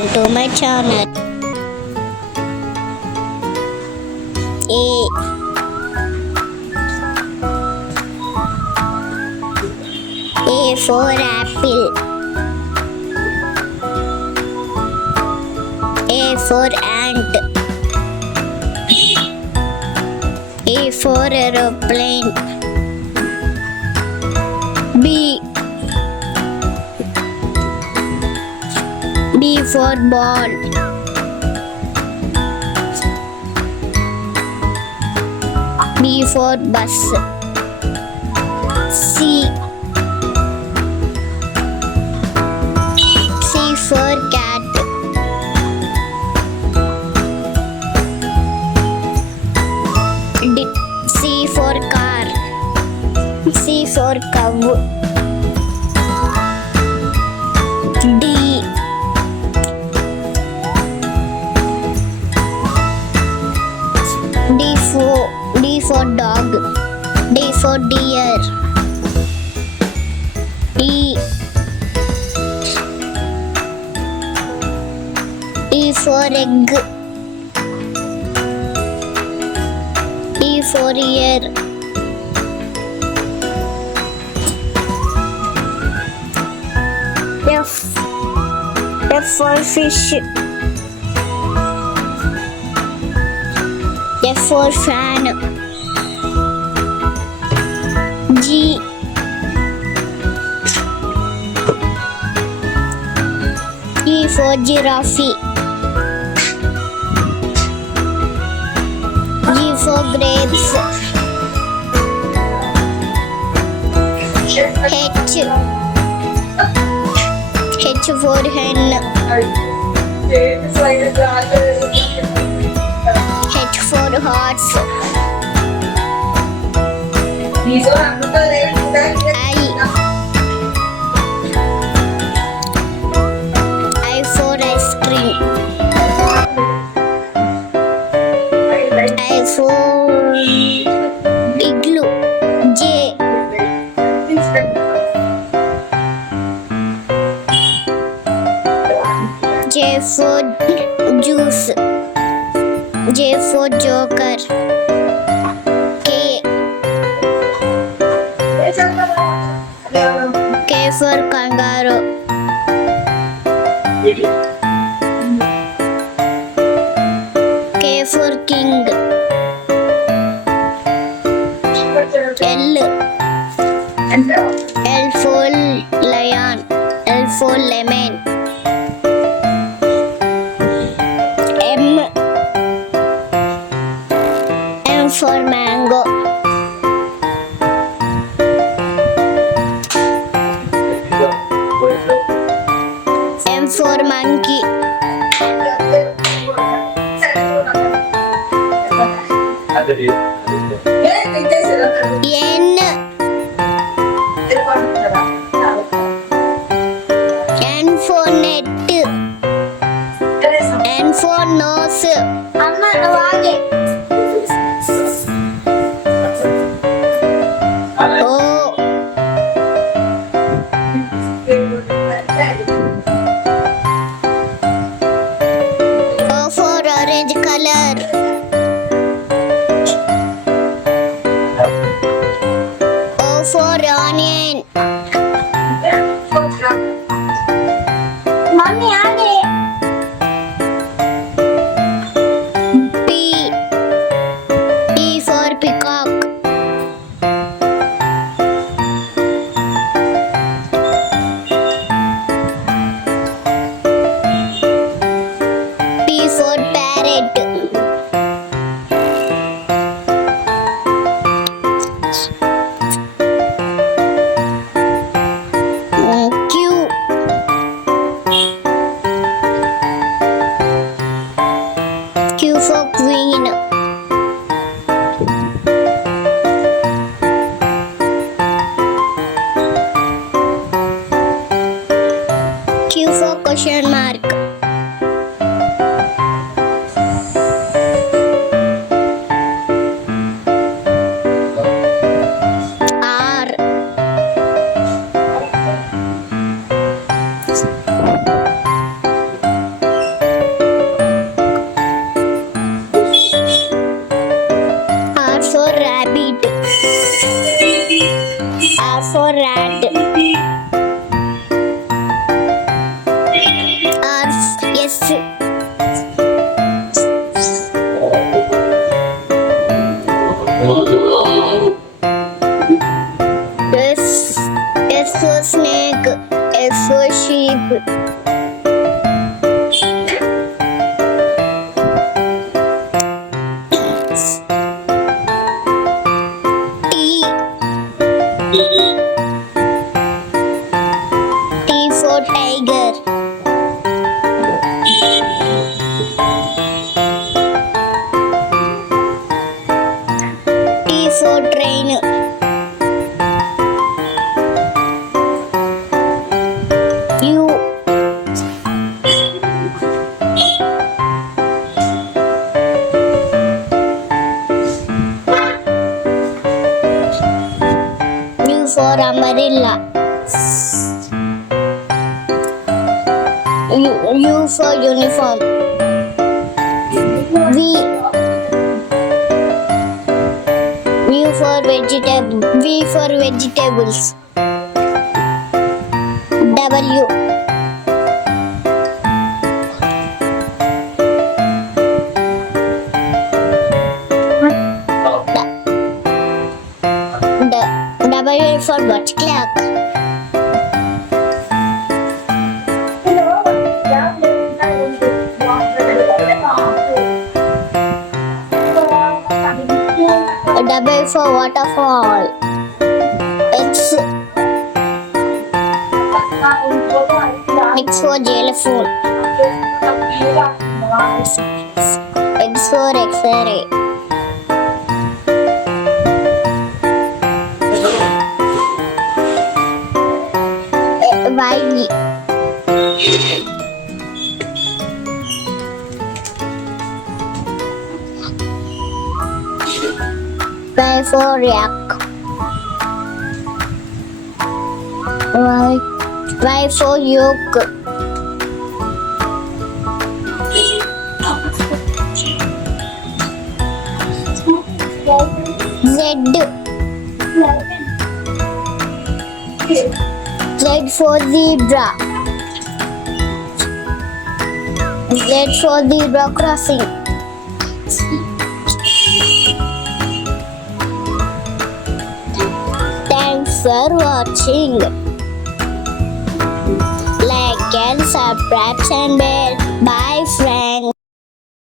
welcome to my channel. A for apple. A for ant. A for aeroplane. B for ball. B for bus. C for cat. C for car. C for cow. D for dog. D for deer. E for egg. E for ear. F for fish. F for fan. G for giraffe. G for grapes. H for hen. H for horse. I for ice cream. I for igloo. J for juice. J for joker. K for kangaroo. K for king. L for lion. L for lemon. M for mango. M for monkey. N for net. N for nose. O for orange color. O for onion. P for peacock. P for parrot. Q for queen. Q for question mark. S for snake. S for sheep. T for tiger. T for train. U. U for umbrella. U for uniform. V for vegetable. V for vegetables. W. W for watch clock. W for waterfall. X. X for xylophone. X for X-ray. Y. Y for yak. Y for yolk. Z for zebra. Z for zebra crossing. Thanks for watching. Like and subscribe and bell.